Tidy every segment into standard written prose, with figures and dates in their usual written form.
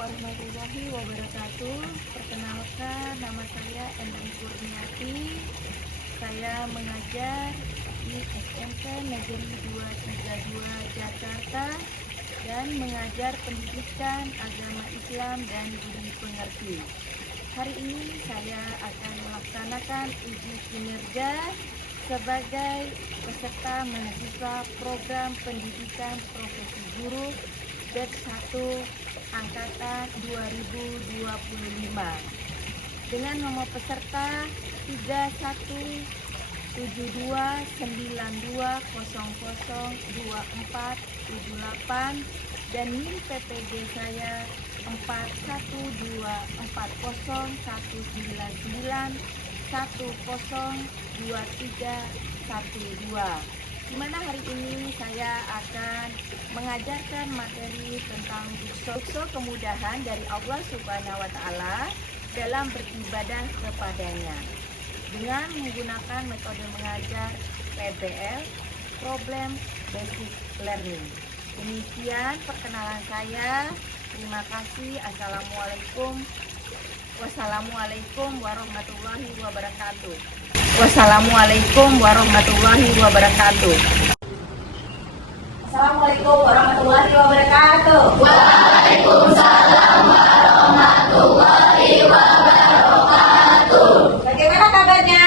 warahmatullahi wabarakatuh. Perkenalkan, nama saya Endang Kurniati. Saya mengajar di SMP Negeri 232 Jakarta dan mengajar pendidikan agama Islam dan budi pengerti. Hari ini saya akan melaksanakan uji kinerja sebagai peserta mahasiswa program pendidikan profesi guru batch 1 angkatan 2025 dengan nomor peserta 3192002478 dan NIM PPG saya 41204199102312, di mana hari ini saya akan mengajarkan materi tentang bukso kemudahan dari Allah Subhanahu wa Ta'ala dalam beribadah kepadanya dengan menggunakan metode mengajar PBL, Problem Basic Learning. Demikian perkenalan saya. Terima kasih. Wassalamualaikum warahmatullahi wabarakatuh. Wassalamualaikum warahmatullahi wabarakatuh. Assalamualaikum warahmatullahi wabarakatuh. Waalaikumsalam warahmatullahi wabarakatuh. Bagaimana kabarnya?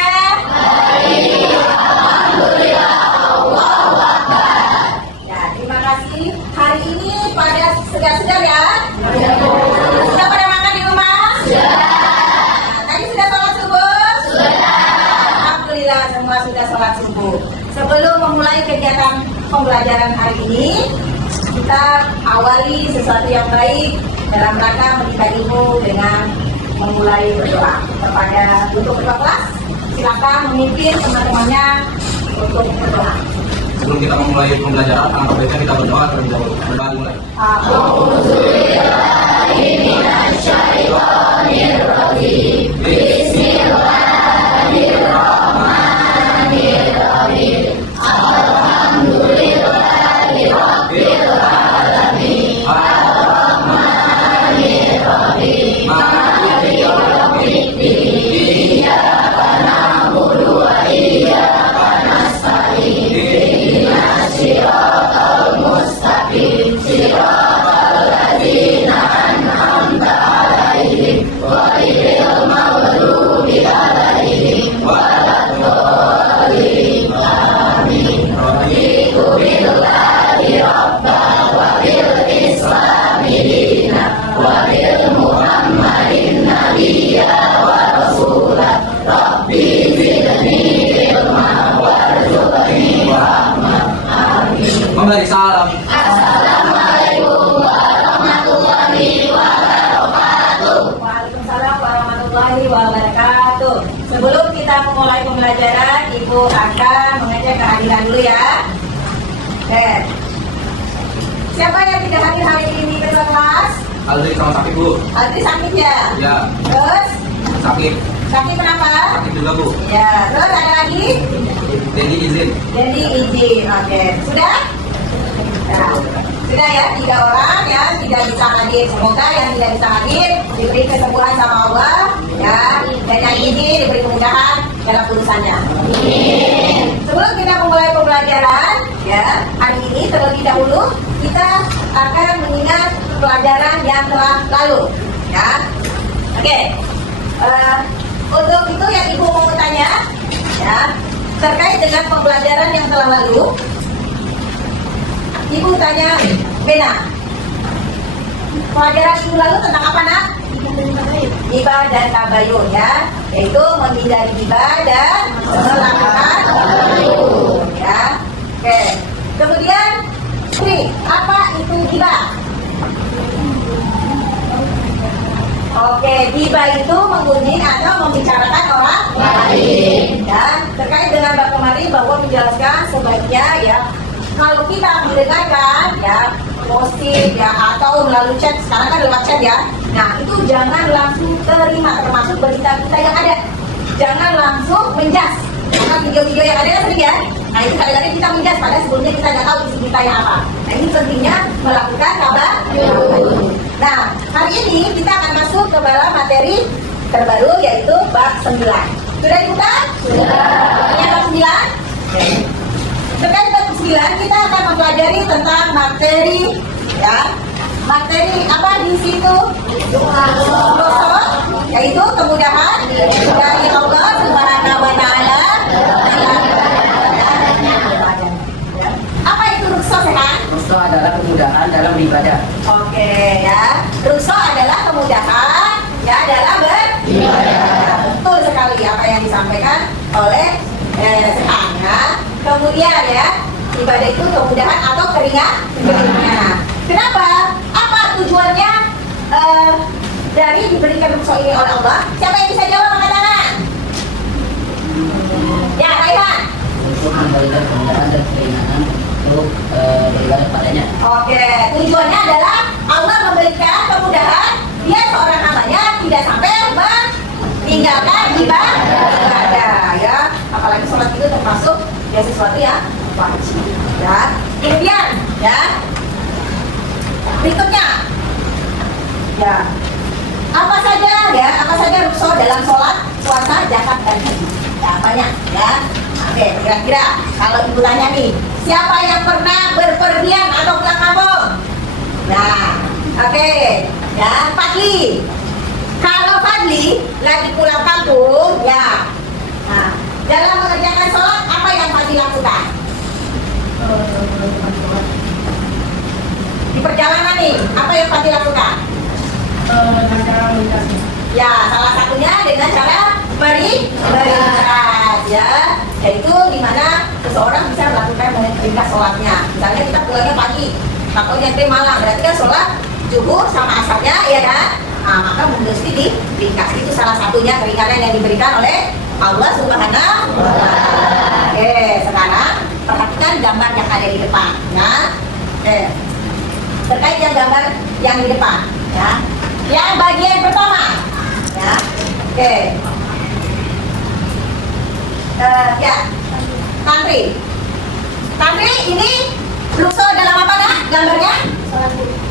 Baik, alhamdulillah, Allahu Akbar. Ya, terima kasih. Hari ini pada segar-segar ya? Sudah pada makan di rumah? Sudah. Tadi sudah sholat subuh? Sudah. Alhamdulillah semua sudah sholat subuh. Sebelum memulai kegiatan pembelajaran hari ini, kita awali sesuatu yang baik dalam rangka menimba ilmu dengan memulai berdoa kepada untuk ketua kelas. Silakan memimpin teman-temannya untuk berdoa. Sebelum kita memulai pembelajaran, alangkah baiknya kita berdoa terlebih dahulu. Berdoa mulai. A'udzubillahi minasyaitonirrajim. Bismillahirrahmanirrahim. Alhamdulillahi rabbil alamin. Ar-Rahmanir-Rahim. Maliki yaumiddin. Iyyaka na'budu wa iyyaka nasta'in. Ihdinas siratal mustaqim. Siratal ladzina an'amta 'alaihim ghairil maghdubi 'alaihim waladdallin. Amin. Raditu billahi rabban wa bil islami dinan wa bil muhammadin nabiyya wa rasulah. Rabbi zidni ilma warzuqni rahmah. Amin. Memberi salam. Assalamualaikum warahmatullahi wabarakatuh. Waalaikumsalam warahmatullahi wabarakatuh. Sebelum kita memulai pembelajaran, Ibu akan mengajak kehadiran dulu ya. Oke. Siapa yang tidak hadir hari ini ke kelas? Aldri sama sakit, Bu. Adri sakit ya? Ya, Terus? sakit. Sakit kenapa? Sakit juga, Bu. Ya, terus ada lagi? Jadi izin. Jadi izin, oke. Sudah? Nah, sudah ya, 3 orang ya tidak bisa hadir. Semoga yang tidak bisa hadir diberi kesembuhan sama Allah ya, dan yang ini diberi kemudahan dalam urusannya. Sebelum kita memulai pembelajaran ya, hari ini terlebih dahulu kita akan mengingat pelajaran yang telah lalu ya. Oke. Untuk itu yang Ibu mau bertanya ya, terkait dengan pembelajaran yang telah lalu, Ibu tanya, Bena, pelajaran Ibu lalu tentang apa, Nak? Hibah dan tabayun ya, yaitu menghindari hibah dan melakukan tabayun ya. Oke. Kemudian, apa itu hibah? Oke, hibah itu mengunjing atau membicarakan orang lain. Dan terkait dengan bab kemarin bahwa menjelaskan sebaiknya ya, kalau kita mendengarkan ya posting ya atau melalui chat, sekarang kan lewat chat ya. Nah itu jangan langsung terima, termasuk berita-berita yang ada. Jangan langsung menjas. Karena video-video yang ada kan sering ya. Nah itu kadang-kadang kita menjas, padahal sebelumnya kita nggak tahu isi beritanya apa. Nah ini pentingnya melakukan kabar. Nah, hari ini kita akan masuk ke dalam materi terbaru yaitu bab 9. Sudah dibuka? Sudah. Ini bab 9? Terkait bab 9 kita akan mempelajari tentang materi ya. Materi apa di situ? Dosa, yaitu kemudahan dari Allah Subhanahu wa taala. Apa itu rukso sehat? Rukso adalah kemudahan dalam beribadah. Oke ya. Rukso adalah kemudahan ya dalam beribadah. Betul sekali apa yang disampaikan oleh Sean ya. Kemudian ya, ibadah itu kemudahan atau keringanan. Kenapa? Apa tujuannya dari diberikan rukso ini oleh Allah? Siapa yang bisa jawab angkat tangan? Ya, Raihan. Untuk memberikan kemudahan dan keringanan untuk beribadah padanya. Oke, tujuannya adalah Allah memberikan kemudahan dia seorang hambanya tidak sampai meninggalkan ibadah ya. Apalagi sholat itu termasuk ya sesuatu yang wajib ya. Kemudian ya berikutnya ya apa saja rukso dalam sholat, puasa, zakat dan haji ya, banyak ya. Oke, kira-kira kalau ibu tanya nih, siapa yang pernah berpergian atau pulang kampung? Nah, oke ya, Fadli. Kalau Fadli lagi pulang kampung ya, nah, dalam mengerjakan sholat apa yang Fadli lakukan? Di perjalanan nih, apa yang Fadli lakukan? Ya, salah satunya dengan cara beristirahat ya, yaitu dimana seseorang bisa melakukan ringkas sholatnya. Misalnya kita pulangnya pagi atau nyampe malam, berarti kan sholat zuhur sama asarnya ya kan? Nah, maka mesti diringkas. Itu salah satunya keringanan yang diberikan oleh Allah Subhanahu wa taala. Oke, sekarang perhatikan gambar yang ada di depan ya. Terkait yang gambar yang di depan ya. Yang bagian pertama ya. Oke. Ya. Tantri ini rukso dalam apa dah gambarnya?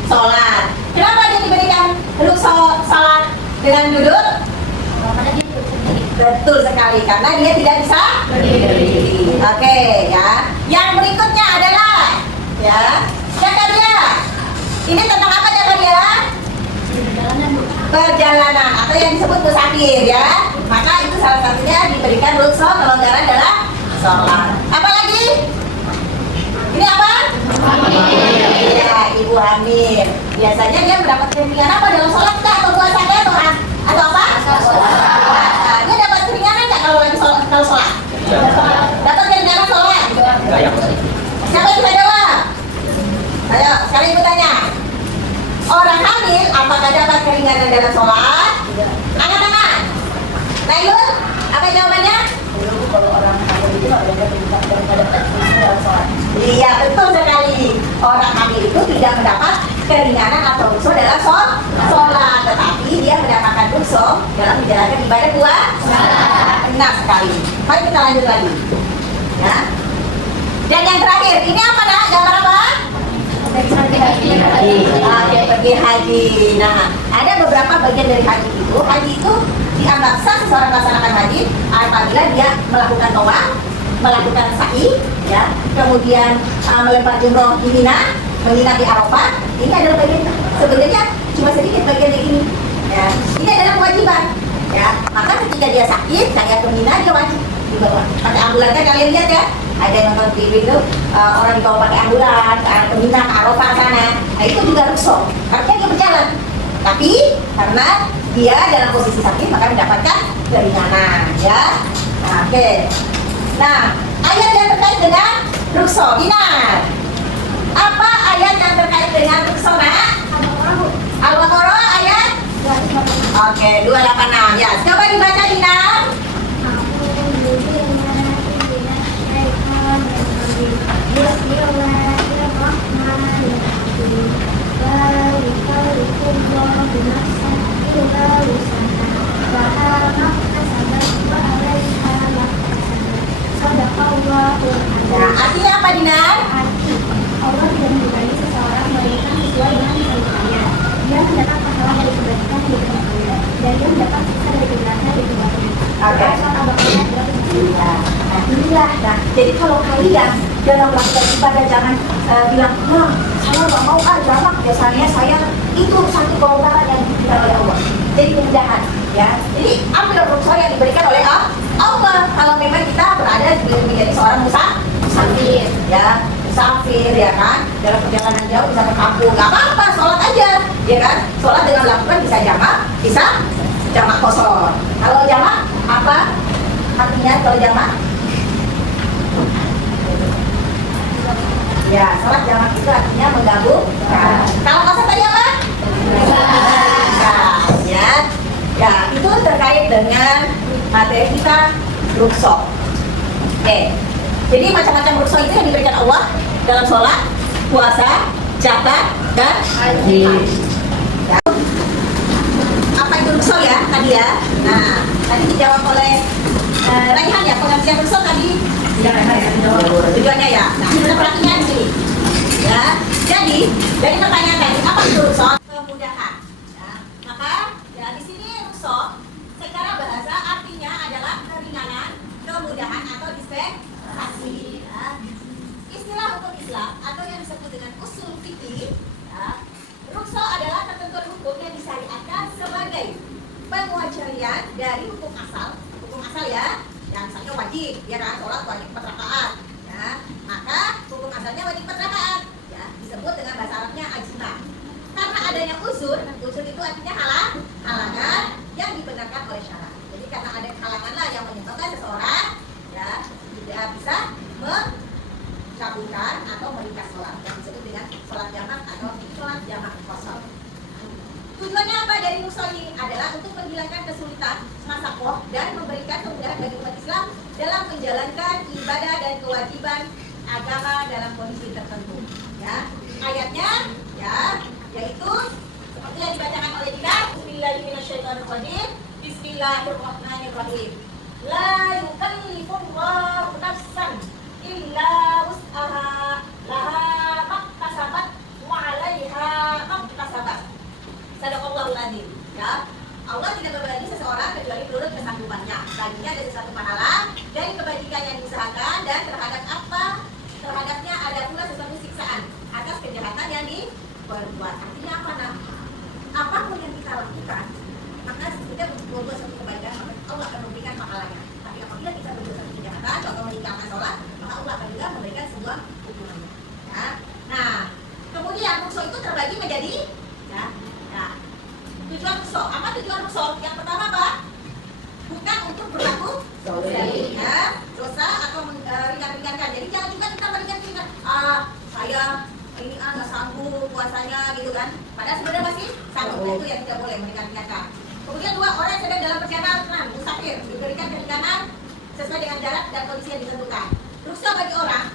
Sholat. Kenapa dia diberikan rukso sholat dengan duduk? Betul sekali, karena dia tidak bisa berdiri. Oke ya. Yang berikutnya adalah ya, Zakaria. Ini tentang apa Zakaria? Perjalanan atau yang disebut musafir ya. Maka itu salah satunya diberikan rukso kelonggaran dalam sholat. Apa lagi? Ini apa? Iya, ibu hamil. Biasanya dia mendapat keringanan apa dalam sholat atau puasanya atau apa? Puasa. Dia dapat keringanan nggak kalau lagi sholat? Kalau sholat? Dapat keringanan sholat? Siapa yang bisa jawab? Ayo, sekarang ibu tanya. Orang hamil apakah dapat keringanan dalam sholat? Angkat tangan. Nailul, apa jawabannya? Kalau orang hamil itu ada keringanan dalam sholat. Iya, betul sekali. Orang hamil itu tidak mendapat keringanan atau rukso dalam sholat, tetapi dia mendapatkan rukso dalam menjalankan ibadah puasa. Benar sekali. Mari kita lanjut lagi. Ya. Dan yang terakhir, ini apa nak? Gambar apa? Pergi haji. Nah, ada beberapa bagian dari haji itu. Haji itu dianggap sah seseorang melaksanakan haji apabila dia melakukan tawaf, melakukan sa'i, ya, kemudian melempar jumroh di Mina, menginap di Arafah. Ini adalah bagian sebenarnya cuma sedikit bagian dari ini. Ya, ini adalah kewajiban. Ya, maka ketika dia sakit, saya ke Mina dia wajib dibawa. Pakai ambulan kan kalian lihat ya? Ada yang nonton TV itu orang dibawa pakai ambulan ke Mina, ke Arafah sana. Nah itu juga rukso. Artinya dia berjalan. Tapi karena dia dalam posisi sakit maka mendapatkan keringanan. Ya, nah, oke. Nah, ayat yang terkait dengan rukso, Dinar. Apa ayat yang terkait dengan rukso, nak? Al-Baqarah ayat? Oke, 286. Ya, coba dibaca, Dinar. Nah, artinya apa, Dinar? Allah tidak membebani seseorang melainkan sesuai dengan kesulitannya. Dia tidak dan dia mendapat sisa dari kebenarannya di tempat ini. Oke. Nah, inilah. Nah, jadi kalau kalian dalam melakukan ibadah jangan bilang, wah, saya nggak mau jamak. Biasanya saya itu satu keutamaan yang diberikan oleh Allah. Jadi kemudahan, ya. Jadi ambil rukhsah yang diberikan oleh Allah. Kalau memang kita berada menjadi seorang musafir, ya. Musafir, ya kan. Dalam perjalanan jauh bisa ke kampung, nggak apa-apa, sholat aja, ya kan. Sholat dengan melakukan bisa jamak, bisa jamak kosor. Kalau jamak apa artinya kalau jamak? Ya, sholat jamak itu artinya menggabungkan. Kalau kosor tadi apa? Ya, ya itu terkait dengan materi kita rukhsah. Oke, jadi macam-macam rukhsah itu yang diberikan Allah dalam sholat, puasa, zakat, dan haji. Ya. Apa itu rukhsah ya tadi ya? Nah, tadi dijawab oleh Raihan ya, pengertian rukhsah tadi. Tujuannya ya. Nah, kita perhatikan di sini. Ya, jadi dari pertanyaan tadi apa itu rukhsah? Kemudahan. Ya, maka ya di sini rukhsah secara bahasa artinya adalah keringanan, kemudahan atau dispensasi. Ya. Istilah hukum Islam atau yang disebut dengan usul fikih, ya, rukhsah adalah ketentuan hukum yang disyariatkan sebagai pengecualian dari hukum asal ya, yang misalnya wajib, ya kan, sholat wajib 4 rakaat, ya, maka hukum asalnya wajib 4 rakaat, ya, disebut dengan bahasa Arabnya ajma. Karena adanya uzur itu artinya halangan yang dibenarkan oleh syarak. Jadi karena ada halanganlah yang menyebabkan seseorang, ya, tidak bisa menggabungkan atau meringkas sholat yang disebut dengan sholat jamak atau sholat jamak kosor. Tujuannya apa dari rukhsah ini? Adalah untuk menghilangkan kesulitan masakoh dan memberikan kemudahan bagi umat Islam dalam menjalankan ibadah dan kewajiban agama dalam kondisi tertentu. Ya, ayatnya ya, yaitu seperti yang dibacakan oleh kita. Bismillahirrahmanirrahim. Bismillahirrahmanirrahim. La yukallifullahu nafsan illa wus'aha laha maktasabat wa 'alaiha maktasabat. Sadaqallahul adzim. Ya, Allah tidak membebani seseorang kecuali menurut kesanggupannya. Baginya ada sesuatu pahala dari kebajikan yang diusahakan dan terhadapnya ada pula sesuatu siksaan atas kejahatan yang diperbuat. Artinya apa? Nah, apapun yang kita lakukan, maka kita berbuat suatu kebaikan, maka Allah akan memberikan pahalanya. Tapi apabila kita berbuat suatu kejahatan atau meninggalkan sholat, maka Allah akan juga memberikan sebuah hukumannya. Ya. Nah, kemudian rukhsah itu terbagi menjadi ya. Nah, tujuan rukhsah. Apa tujuan rukhsah? Yang pertama apa? Bukan untuk berlaku ya, dosa atau ringan-ringankan. Jadi jangan juga kita meringan-ringan. Saya ini nggak sanggup puasanya gitu kan. Padahal sebenarnya masih sanggup. Itu yang tidak boleh meringan-ringankan. Kemudian dua, orang yang sedang dalam perjalanan musafir diberikan keringanan sesuai dengan jarak dan kondisi yang ditentukan. Rukhsah bagi orang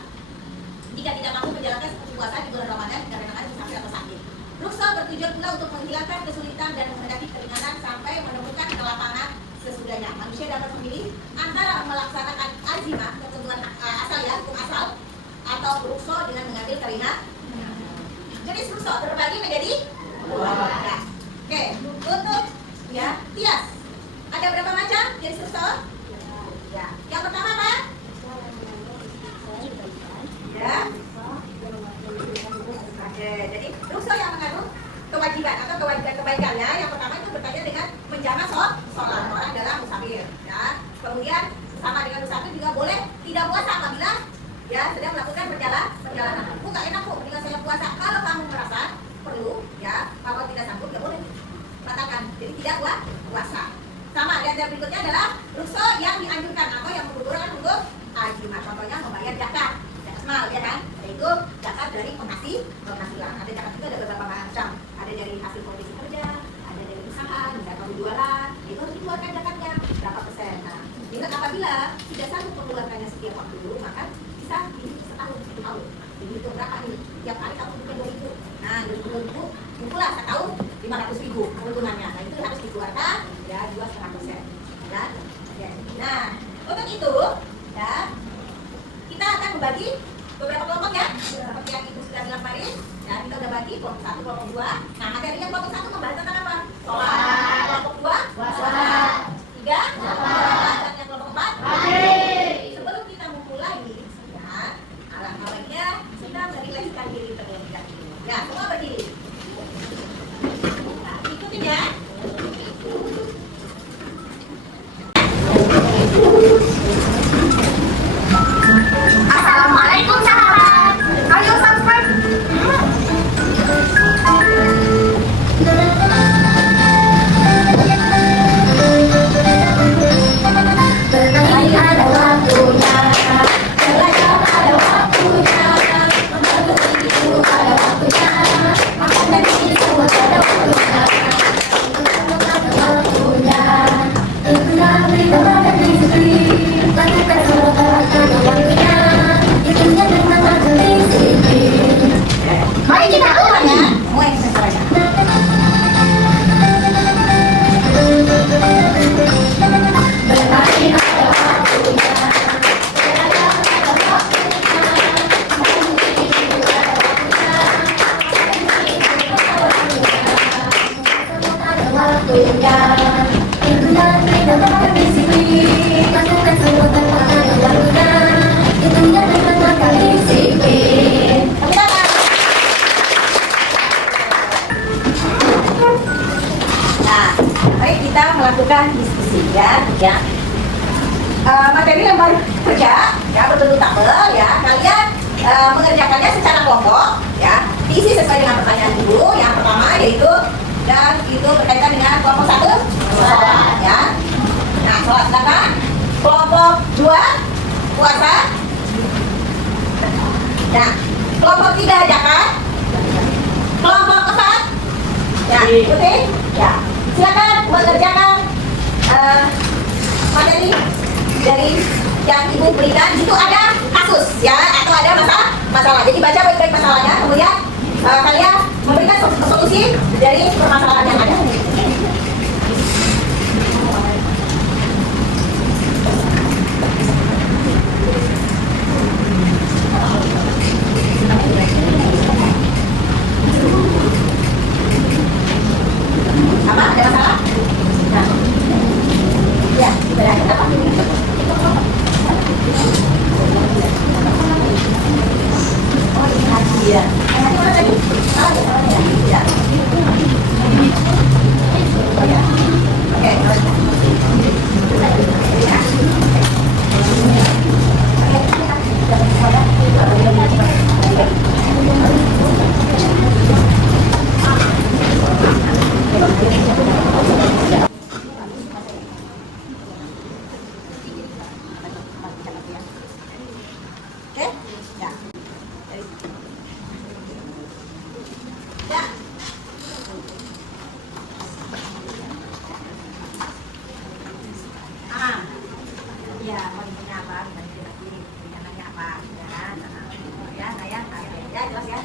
jika tidak mampu menjalankan seperti puasa di bulan Ramadan dikarenakan musafir atau sakit. Rukhsah bertujuan pula untuk menghilangkan kesulitan dan menghadapi keringanan sampai menemukan kelapangan sesudahnya. Manusia dapat memilih antara melaksanakan azimah ketentuan asal ya, hukum asal, atau rukhsah dengan mengambil keringanan. Jenis rukhsah terbagi menjadi dua. Oke, untuk ya kias ada berapa macam jenis rukhsah? Ya, yang pertama apa? Ya. Oke, jadi rukhsah yang mengandung kewajiban atau kebaikan ya. Yang pertama itu berkaitan dengan menjamak sholat orang dalam musafir. Ya. Kemudian sama dengan musafir juga boleh tidak puasa apabila ya sedang melakukan perjalanan. Nggak enak kok dengan saya puasa. Kalau kamu merasa perlu ya, kalau tidak sanggup ya boleh batalkan. Jadi tidak puasa. Sama dan yang berikutnya adalah rukhsah yang dianjurkan atau yang menggugurkan hukum ajimah. Contohnya membayar zakat. Mal ya kan, yaitu zakat dari penghasilan. Ada zakat itu ada beberapa macam, ada dari hasil profesi kerja, ada dari usaha, misalnya kalau jualan, itu harus dikeluarkan zakatnya berapa persen. Nah, ingat apabila tidak sanggup mengeluarkannya setiap waktu dulu, maka bisa setahun, 1 tahun. Dihitung berapa nih? Tiap kali kamu bukan 2.000. Nah, 2.000, kumpullah setahun 500.000 keuntungannya. Nah, itu harus dikeluarkan ya 2,5%. Ya. Nah, untuk itu ya kita akan membagi beberapa kelompok ya, seperti yang Ibu sudah bilang kemarin. Nah, kita udah bagi kelompok 1, kelompok 2. Nah, materinya kelompok 1 membahas tentang apa? Sholat. Kelompok 2? Puasa. 3? Dan yang kelompok 4? Sebelum kita memulai, ya, alangkah baiknya kita merilekskan diri terlebih dahulu. Ya, semua berdiri. Nah, ikutin ya. Assalamualaikum sahabat. Ayo subscribe. Belajar ada waktunya, belajar ada waktunya, membantu itu ada waktunya, makan dan minum semua ada waktunya, ada waktunya. Itulah berita dan disiplin, lakukan semua ada waktunya. Itunya dengan waktu disiplin. Mari kita ulang ya. Mulai sesuatu. Bermain ada waktunya, belajar ada waktunya, membantu itu ada waktunya, ada waktunya. Itulah berita dan disiplin, lakukan semua tanpa ada waktunya. Itunya dengan waktu disiplin. Nah, mari kita melakukan diskusi ya. Materi lembar kerja ya berbentuk tabel ya. Kalian mengerjakannya secara kelompok ya. Diisi sesuai dengan pertanyaan dulu. Yang pertama yaitu dan itu berkaitan dengan kelompok 1 sholat ya. Nah, sholat sedangkan kelompok 2 puasa. Nah, kelompok 3 zakat. Kelompok 4 ya, ikuti ya. Silakan mengerjakan materi dari yang ibu berikan. Di situ ada kasus ya atau ada masalah. Jadi baca baik-baik masalahnya, kemudian kalian memberikan solusi dari permasalahan yang ada. Apa? Ada masalah? Nah. Ya, berarti apa? Oh, ini hati ya. Hati mana tadi? Salah ya, salah ya? Ya. Oh ya. Oke, Oke? Ya. Ya. Ya, mau ditanya apa? Nanti nanya apa? Ya, ya, ya, jelas ya.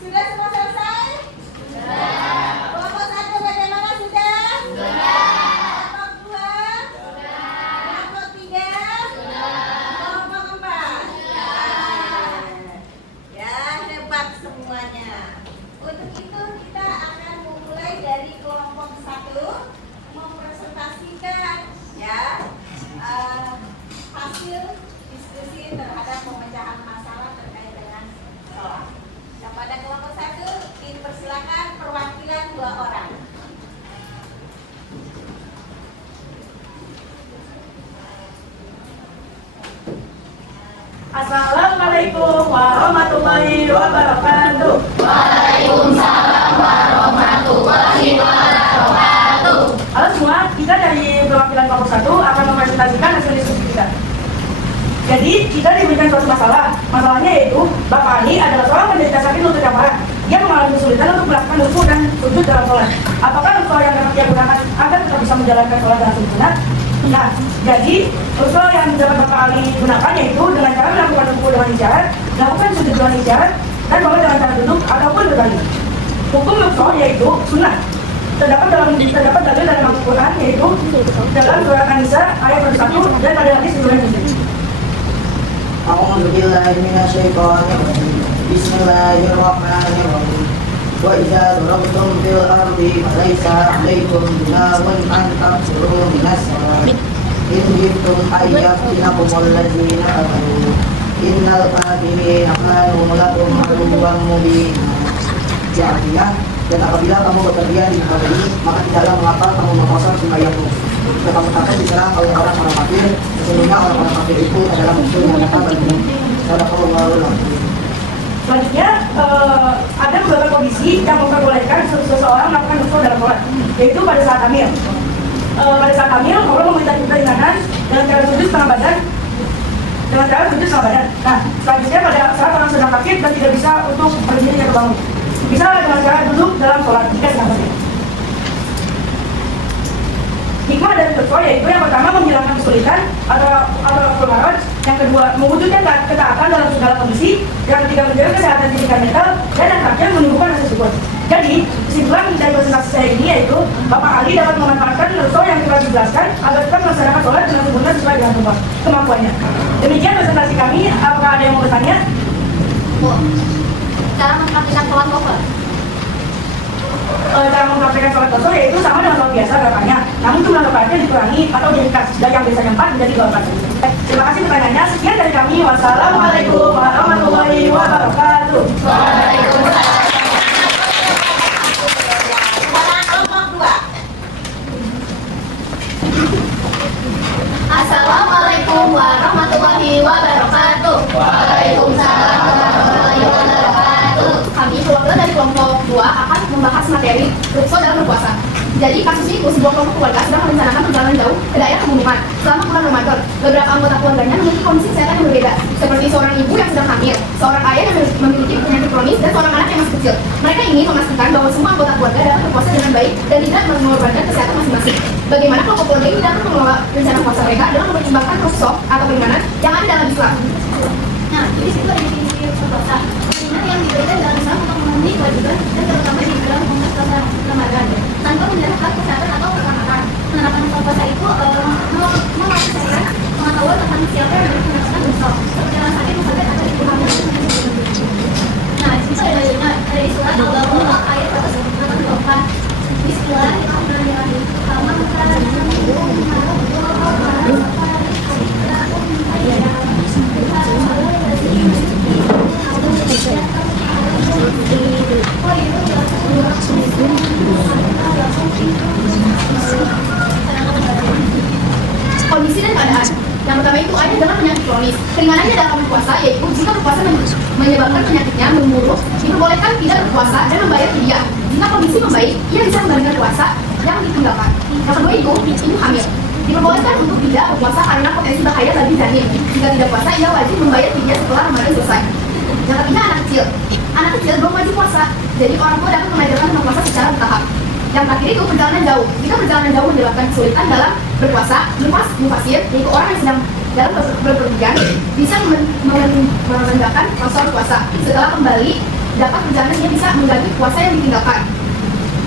Sudah semua selesai? Kelompok 1 bagaimana sudah? Kelompok 2? Kelompok 3? Kelompok 4? Ya, hebat semuanya. Untuk itu kita akan memulai dari kelompok 1 mempresentasikan ya hasil diskusi terhadap pemecahan masalah terkait dengan sholat. Kepada kelompok 1 dipersilakan perwakilan 2 orang. Assalamualaikum warahmatullahi wabarakatuh. Waalaikumsalam warahmatullahi wabarakatuh. Halo semua, kita dari perwakilan kelompok 1 Jadi kita diberikan suatu masalah. Masalahnya yaitu Bapak Ali adalah seorang penderita sakit lutut yang parah. Dia mengalami kesulitan untuk melakukan ruku dan sujud dalam sholat. Apakah ruku yang dapat dia gunakan agar tetap bisa menjalankan sholat dengan sunat? Nah, jadi ruku yang dapat Bapak Ali gunakan yaitu dengan cara melakukan ruku dengan isyarat, melakukan sujud dengan isyarat, dan bahwa dengan cara duduk ataupun berbaring. Hukum ruku yaitu sunnah. Terdapat dalil dalam Al-Quran yaitu dalam surat An-Nisa ayat 1 dan pada hadis riwayat Muslim. أعوذ بالله من الشيطان الرجيم بسم الله الرحمن الرحيم وإذا ضربتم في الأرض فليس عليكم جناح أن تقصروا من الصلاة إن خفتم أن يفتنكم الذين كفروا إن الكافرين كانوا لكم عدوا مبينا. Artinya, dan apabila kamu bepergian di negeri ini, maka tidaklah mengapa kamu mengkosong sembahyangmu. Jika kamu takut diserang oleh orang-orang kafir, sesungguhnya orang-orang kafir itu adalah musuh yang nyata bagimu. Sadaqallahul azim. Selanjutnya, ada beberapa kondisi yang memperbolehkan seseorang melakukan ruku dalam sholat, yaitu pada saat hamil. Pada saat hamil, Allah meminta keringanan dengan cara sujud setengah badan. Nah, selanjutnya pada saat orang sedang sakit dan tidak bisa untuk berdiri atau bangun, bisa dengan cara duduk dalam sholat jika sedang sakit. Hikmah dari ruku yaitu yang pertama menghilangkan kesulitan atau kemarot, yang kedua mewujudkan ketaatan dalam segala kondisi, yang ketiga menjaga kesehatan fisik dan mental, dan yang terakhir menumbuhkan rasa syukur. Jadi kesimpulan dari presentasi saya ini yaitu Bapak Ali dapat memanfaatkan ruku yang telah dijelaskan agar tetap melaksanakan sholat dengan sempurna sesuai dengan kemampuannya. Demikian presentasi kami. Apakah ada yang mau bertanya? Cara mempraktikkan sholat kosor. Cara mempraktikkan sholat kosor yaitu sama dengan sholat biasa gerakannya, namun jumlah rakaatnya dikurangi atau diringkas dari yang biasanya 4 menjadi 2 rakaat. Terima kasih pertanyaannya. Sekian dari kami. Wassalamualaikum warahmatullahi wabarakatuh. Assalamualaikum warahmatullahi wabarakatuh. Waalaikumsalam warahmatullahi wabarakatuh. Kami keluarga dari kelompok 2 akan membahas materi rukso dalam berpuasa. Jadi kasus ini sebuah kelompok keluarga sedang merencanakan perjalanan jauh ke daerah pegunungan selama bulan Ramadan. Beberapa anggota keluarganya memiliki kondisi kesehatan yang berbeda, seperti seorang ibu yang sedang hamil, seorang ayah yang memiliki penyakit kronis, dan seorang anak yang masih kecil. Mereka ingin memastikan bahwa semua anggota keluarga dapat berpuasa dengan baik dan tidak mengorbankan kesehatan masing-masing. Bagaimana kelompok keluarga ini dapat mengelola rencana puasa mereka dengan mempertimbangkan rukso atau keringanan yang ada dalam Islam? Nah, di situ ada definisi rukso puasa. Keringanan yang diberikan dalam Islam untuk memenuhi kewajiban dan terutama di dalam konteks puasa Ramadan tanpa menyerahkan kesehatan atau keselamatan. Penerapan rukso puasa itu memastikan pengetahuan tentang siapa yang harus melakukan rukso. Jangan sampai musafir atau dipahami. Nah, di situ ada dalilnya dari surat Al-Baqarah ayat 164. Bismillahirrahmanirrahim. Kondisi dan keadaan. Yang pertama itu ada dengan penyakit kronis. Keringanannya dalam berpuasa yaitu jika berpuasa menyebabkan penyakitnya memburuk, diperbolehkan tidak berpuasa dan membayar fidyah. Jika kondisi membaik, ia bisa membatalkan puasa yang ditinggalkan. Yang kedua itu ibu hamil. Diperbolehkan untuk tidak berpuasa karena potensi bahaya bagi janin. Jika tidak puasa, ia wajib membayar fidyah setelah Ramadan selesai. Yang ketiga anak kecil. Anak kecil belum wajib puasa, jadi orang tua dapat mengajarkan tentang puasa secara bertahap. Yang terakhir itu perjalanan jauh. Jika perjalanan jauh menyebabkan kesulitan dalam berpuasa, mufasir, yaitu orang yang sedang dalam berpergian, bisa merendahkan puasa puasa. Setelah kembali, dapat perjalanan dia bisa mengganti puasa yang ditinggalkan.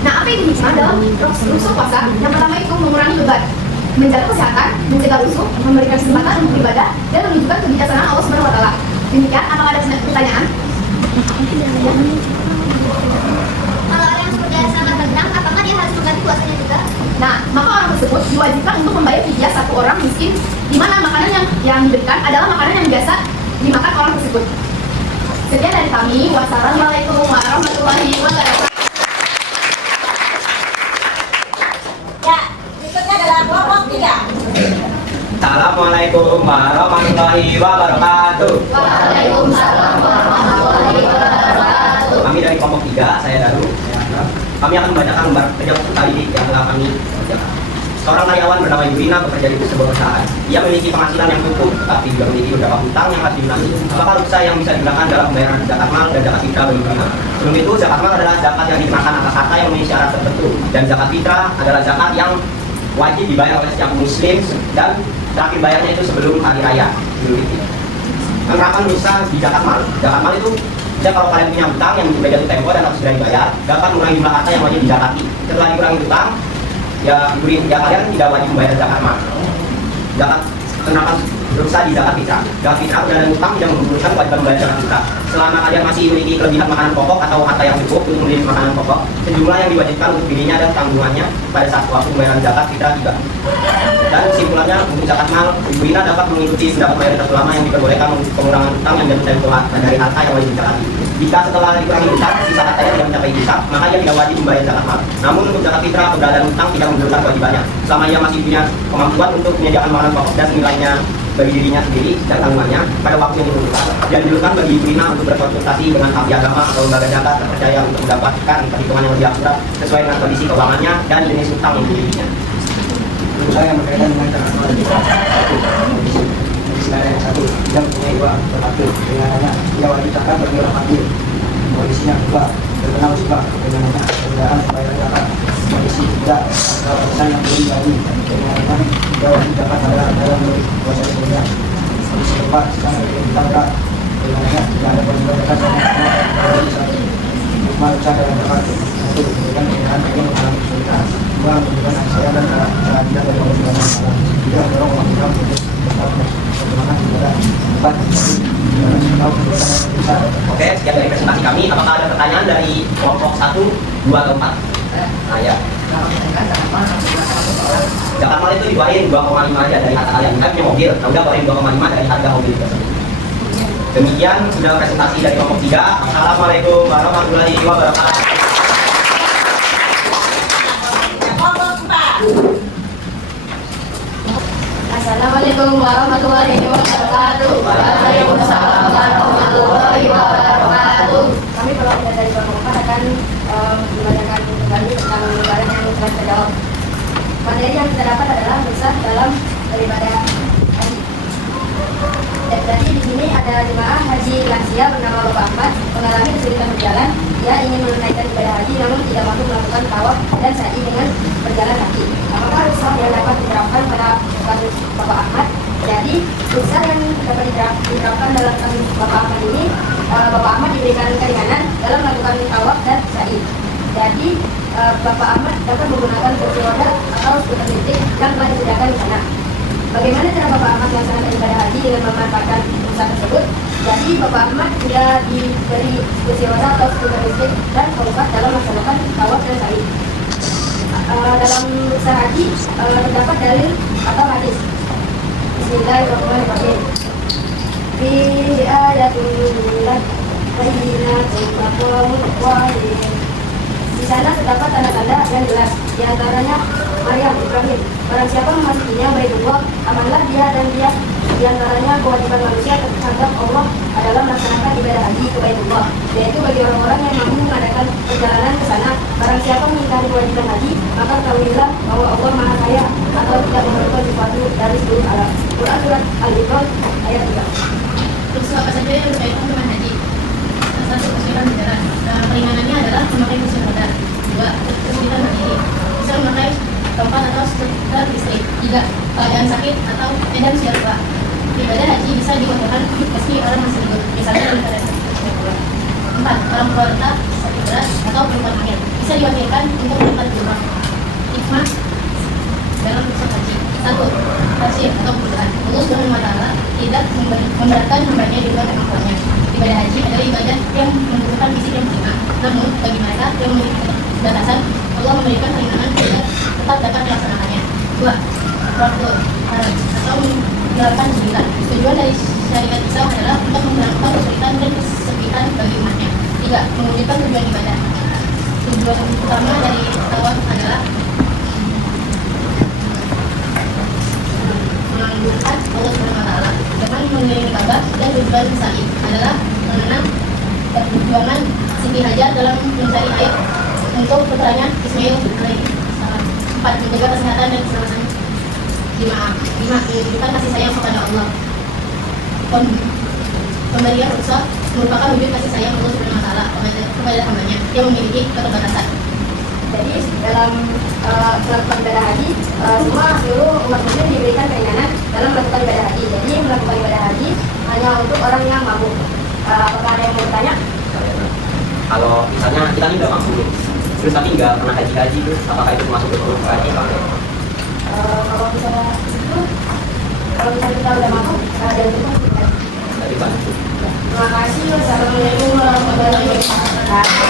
Nah, apa yang hikmah dalam rukso puasa? Yang pertama itu mengurangi beban, menjaga kesehatan, mencegah rusuh, memberikan kesempatan untuk ibadah, dan menunjukkan kebijaksanaan Allah Subhanahu wa Ta'ala. Demikian, apakah ada pertanyaan? Kalau orang yang sudah sangat tenang, apakah dia harus mengganti puasanya juga? Nah, maka orang tersebut diwajibkan untuk membayar fidyah satu orang miskin, di mana makanan yang diberikan adalah makanan yang biasa dimakan orang tersebut. Sekian dari kami. Wassalamualaikum warahmatullahi wabarakatuh. Ya, berikutnya adalah kelompok 3. Assalamualaikum warahmatullahi wabarakatuh. Waalaikumsalam warahmatullahi wabarakatuh. Kami dari kelompok 3, saya Daru. Kami akan membacakan lembar penjawab tadi yang telah kami bacakan. Seorang karyawan bernama Ibu Rina bekerja di sebuah perusahaan. Ia memiliki penghasilan yang cukup, tetapi juga memiliki beberapa hutang yang harus dilunasi. Apakah rukhsah yang bisa digunakan dalam pembayaran zakat mal dan zakat fitrah bagi Ibu Rina? Sebelum itu, zakat mal adalah zakat yang dikenakan atas harta yang memenuhi syarat tertentu, dan zakat fitrah adalah zakat yang wajib dibayar oleh setiap muslim dan terakhir bayarnya itu sebelum hari raya Idul Fitri. Penerapan rukhsah di zakat mal. Zakat mal itu kalau kalian punya hutang yang sudah jatuh tempo dan harus segera dibayar, dapat mengurangi jumlah harta yang wajib dizakati. Setelah dikurangi hutang, ya kalian tidak wajib membayar zakat mal. Zakat penerapan rukhsah di zakat fitrah. Zakat fitrah dan hutang tidak menggugurkan kewajiban membayar zakat fitrah. Selama kalian masih memiliki kelebihan makanan pokok atau harta yang cukup untuk membeli makanan pokok, sejumlah yang diwajibkan untuk dirinya dan tanggungannya pada saat waktu pembayaran zakat fitrah juga. Dan kesimpulannya, untuk zakat mal, Ibu Rina dapat mengikuti pendapat mayoritas ulama yang diperbolehkan untuk pengurangan hutang yang jatuh tempo dari harta yang wajib dizakati. Jika setelah dikurangi hutang, sisa hartanya tidak mencapai nisab, maka ia tidak wajib membayar zakat mal. Namun untuk zakat fitrah, keberadaan hutang tidak menggugurkan kewajibannya. Selama ia masih punya kemampuan untuk menyediakan makanan pokok dan senilainya bagi dirinya sendiri dan tanggungannya pada waktu yang ditentukan. Dianjurkan bagi Ibu Rina untuk berkonsultasi dengan ahli agama atau lembaga zakat terpercaya untuk mendapatkan perhitungan yang lebih akurat sesuai dengan kondisi keuangannya dan jenis hutang yang dimilikinya. Saya yang berkaitan dengan zakat mal satu yang punya dua terpakil dengannya ia wajib zakat bagi orang fakir. Kondisinya dua terkena musibah dengannya perbedaan pembayaran zakat. Kondisi tiga urusan yang belum jadi dengannya ia wajib zakat adalah dalam puasa sebelumnya. Kondisi keempat sekarang ditangka dengannya tidak ada kewajiban zakat sama kondisi satu hikmah rukhsah dalam zakat. Satu memberikan penggunaan bagi mengalami kesulitan. Dua memberikan saya dan keadilan dari kewajiban masalah. Tiga mendorong kewajiban untuk Oke, sekian dari presentasi kami. Apakah ada pertanyaan dari kelompok 1, 2, atau 4? Nah, ya. Zakat mal itu dibayar 2,5 aja dari harta kalian. Kita punya mobil, nah udah bayar 2,5 dari harga mobil tersebut. Demikian sudah presentasi dari kelompok 3. Assalamualaikum warahmatullahi wabarakatuh. Assalamualaikum warahmatullahi wabarakatuh. Waalaikumsalam warahmatullahi wabarakatuh. Kami perwakilan dari Bapak akan membacakan kembali tentang lebaran yang telah terjawab. Materi yang kita dapat adalah rukhsah dalam beribadah haji. Jadi di sini ada jemaah haji lansia bernama Bapak Ahmad mengalami kesulitan berjalan. Dia ingin menunaikan ibadah haji namun tidak mampu melakukan tawaf dan sa'i dengan berjalan kaki. Apakah rukhsah yang dapat diterapkan pada kasus Bapak Ahmad? Jadi rukhsah yang dapat diterapkan dalam kasus Bapak Ahmad ini, Bapak Ahmad diberikan keringanan dalam melakukan tawaf dan sa'i. Jadi Bapak Ahmad dapat menggunakan kursi roda atau skuter listrik yang telah disediakan di sana. Bagaimana cara Bapak Ahmad melaksanakan ibadah haji dengan memanfaatkan rukhsah tersebut? Jadi Bapak Ahmad sudah diberi kursi roda atau skuter listrik dan kompas dalam melaksanakan tawaf dan sa'i. Dalam rukhsah haji terdapat dalil atau hadis. Bismillahirrahmanirrahim. Fi ayatillah bayyinatin maqamul wahid. Di sana terdapat tanda-tanda yang jelas, di antaranya Maryam Ibrahim. Barang siapa memasukinya Baitullah, amanlah dia dan dia. Di antaranya kewajiban manusia terhadap Allah adalah melaksanakan ibadah haji ke Baitullah, yaitu bagi orang-orang yang mampu mengadakan perjalanan ke sana. Barang siapa mengingkari kewajiban haji, maka ketahuilah bahwa Allah Maha Kaya atau tidak memerlukan sesuatu dari seluruh alam. Quran surat Al-Imran ayat 3. Terus apa saja yang berkaitan dengan haji? Satu, kesulitan berjalan. Keringanannya adalah memakai kursi roda. Dua, kesulitan berdiri. Bisa memakai tempat atau skuter listrik. Tiga, keadaan sakit atau medan siapa. Ibadah haji bisa dilakukan meski orang masih hidup, misalnya dalam keadaan sakit. Empat, orang keluarga sakit berat atau perempuan hamil bisa diwakilkan untuk berangkat ke rumah. Hikmah dalam rukhsah haji. Satu, tafsir atau perubahan. Allah Subhanahu wa Ta'ala tidak memberatkan hambanya di luar kemampuannya. Ibadah haji adalah ibadah yang membutuhkan fisik yang prima. Namun bagi mereka yang memiliki keterbatasan, Allah memberikan keringanan agar tetap dapat melaksanakannya. Dua, waktu haram atau menjalankan kesulitan. Tujuan dari syariat Islam adalah untuk menghilangkan kesulitan dan kesepitan bagi umatnya. Tiga, mewujudkan tujuan ibadah. Tujuan utama dari tawaf adalah mengagungkan Allah Subhanahu wa Ta'ala dengan mengelilingi Ka'bah, dan tujuan sa'i adalah mengenang perjuangan Siti Hajar dalam mencari air untuk putranya Ismail alaihi salam. 4. Menjaga kesehatan dan keselamatan jemaah. 5. Menunjukkan kasih sayang kepada Allah. Pemberian rukhsah merupakan wujud kasih sayang Allah Subhanahu wa taala kepada hambanya yang memiliki keterbatasan. Jadi dalam melakukan ibadah haji, seluruh umat muslim diberikan keringanan dalam melakukan ibadah haji. Jadi melakukan ibadah haji hanya untuk orang yang mampu. Apakah ada yang mau bertanya? Kalau misalnya kita ini udah mampu, terus tapi nggak pernah haji-haji, terus apakah itu masuk ke grup haji? Kalau misalnya kita udah mampu, ada yang tidak. Tadi Pak. Terima kasih. Wassalamualaikum warahmatullahi wabarakatuh.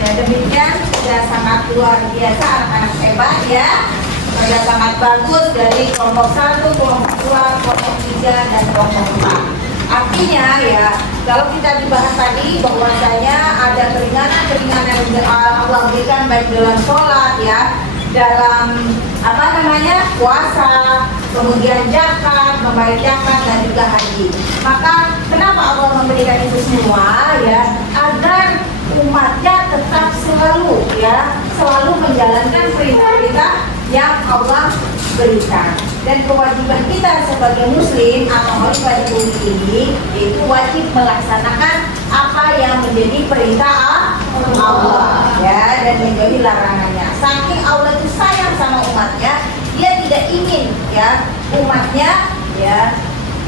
Ya demikian sudah sangat luar biasa anak-anak hebat ya, sudah sangat bagus dari kelompok 1, kelompok 2, kelompok 3 dan kelompok 4. Artinya ya kalau kita dibahas tadi bahwasanya ada keringanan-keringanan yang Allah berikan baik dalam sholat ya, dalam puasa, kemudian zakat, membayar zakat dan juga haji. Maka kenapa Allah memberikan itu semua ya, agar umatnya tetap selalu menjalankan perintah-perintah yang Allah berikan. Dan kewajiban kita sebagai muslim atau khalifah di bumi ini itu wajib melaksanakan apa yang menjadi perintah Allah ya, dan menjauhi larangannya. Saking Allah itu sayang sama umatnya, dia tidak ingin ya umatnya ya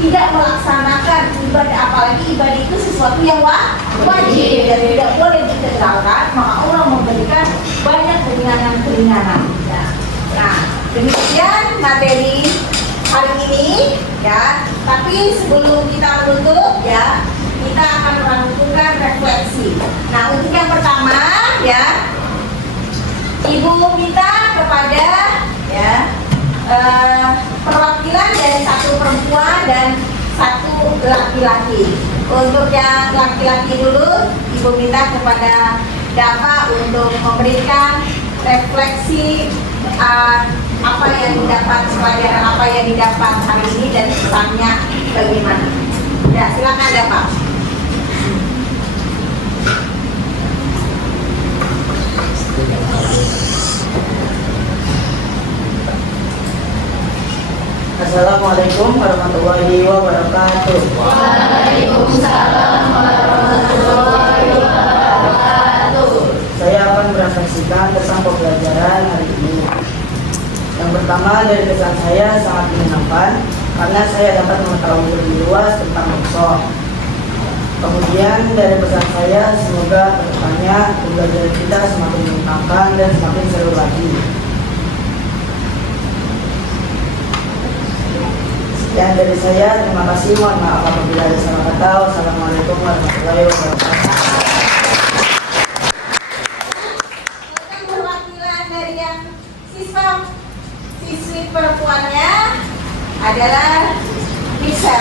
tidak melaksanakan ibadah, apalagi ibadah itu sesuatu yang wajib dan tidak boleh ditinggalkan. Maka Allah memberikan banyak keringanan-keringanan ya. Nah demikian materi hari ini ya. Tapi sebelum kita menutup ya, kita akan melakukan refleksi. Nah untuk yang pertama ya, Ibu minta kepada ya perwakilan dari 1 perempuan dan 1 laki-laki. Untuk yang laki-laki dulu, Ibu minta kepada Dapa untuk memberikan refleksi apa yang didapat, pelajaran apa yang didapat hari ini dan pesannya bagaimana. Ya silakan Dapa. Assalamualaikum warahmatullahi wabarakatuh. Waalaikumsalam warahmatullahi wabarakatuh. Saya akan merefleksikan tentang pembelajaran hari ini. Yang pertama dari kesan saya sangat menyenangkan karena saya dapat mengetahui lebih luas tentang rukhsah. Kemudian dari pesan saya, semoga kedepannya pembelajaran kita semakin menyenangkan dan semakin seru lagi. Dan dari saya, terima kasih. Mohon maaf apabila ada salah kata. Wassalamualaikum warahmatullahi wabarakatuh. Perwakilan dari yang siswi perempuannya adalah Bisa.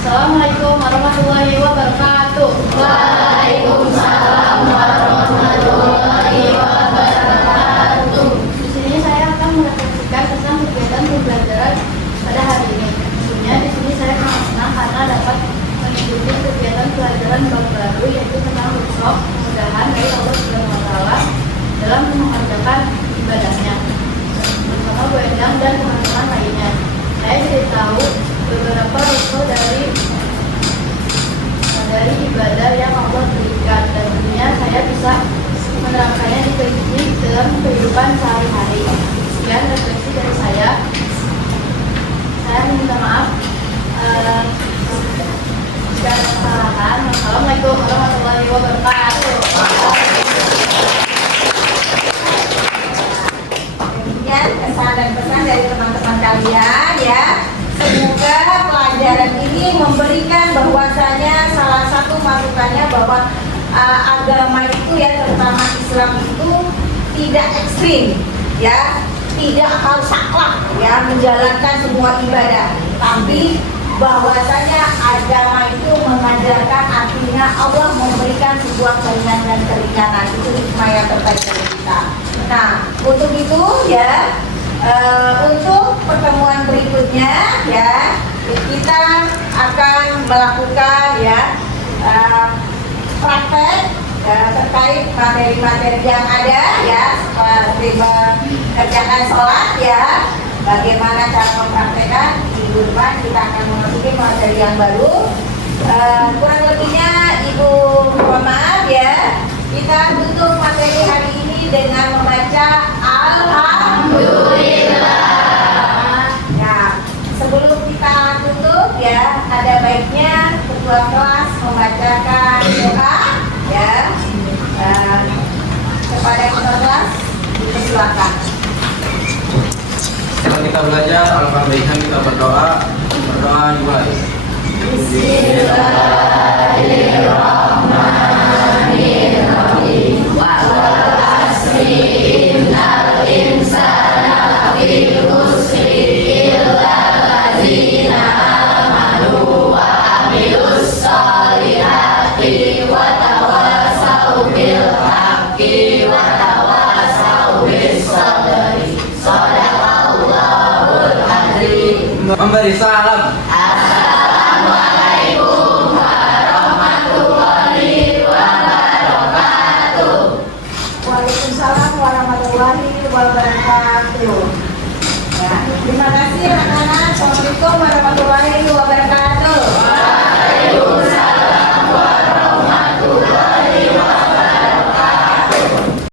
Assalamualaikum warahmatullahi wabarakatuh. Waalaikumsalam warahmatullahi wabarakatuh. Di sini saya akan merefleksikan tentang kegiatan pembelajaran pada hari ini. Tentunya di sini saya sangat senang karena dapat mengikuti kegiatan pelajaran baru yaitu tentang rukhsah, kemudahan dari Allah Subhanahu wa taala dalam mengerjakan ibadahnya. Bersama Bu Endang dan teman-teman lainnya, saya jadi tahu beberapa rukhsah dari ibadah yang Allah berikan, dan tentunya saya bisa menerapkannya di dalam kehidupan sehari-hari. Sekian refleksi dari saya. Saya minta maaf jika ada kesalahan. Assalamualaikum warahmatullahi wabarakatuh. Demikian kesan dan pesan dari teman-teman kalian ya. Semoga pelajaran ini memberikan bahwasanya salah satu masukannya bahwa agama itu ya, terutama Islam itu tidak ekstrim ya, tidak harus saklek ya menjalankan semua ibadah, tapi bahwasanya agama itu mengajarkan, artinya Allah memberikan sebuah keringanan dan keringanan. Itu hikmah yang terbaik dari kita. Nah untuk itu ya, untuk pertemuan berikutnya ya melakukan praktek terkait materi-materi yang ada ya, seperti mengerjakan sholat ya, bagaimana cara mempraktekkan di depan kita akan memasuki materi yang baru. Kurang lebihnya Ibu mohon maaf ya, kita tutup materi hari ini dengan membaca Alhamdulillah. Ya, sebelum kita tutup ya, ada baiknya ketua kelas membacakan doa ya kepada ketua kelas, silakan. Setelah kita belajar, alangkah baiknya kita berdoa dimulai. Bismillahirrahmanirrahim. Memberi salam. Waalaikumsalam warahmatullahi wabarakatuh. Ya, terima kasih anak-anak. Assalamualaikum warahmatullahi wabarakatuh.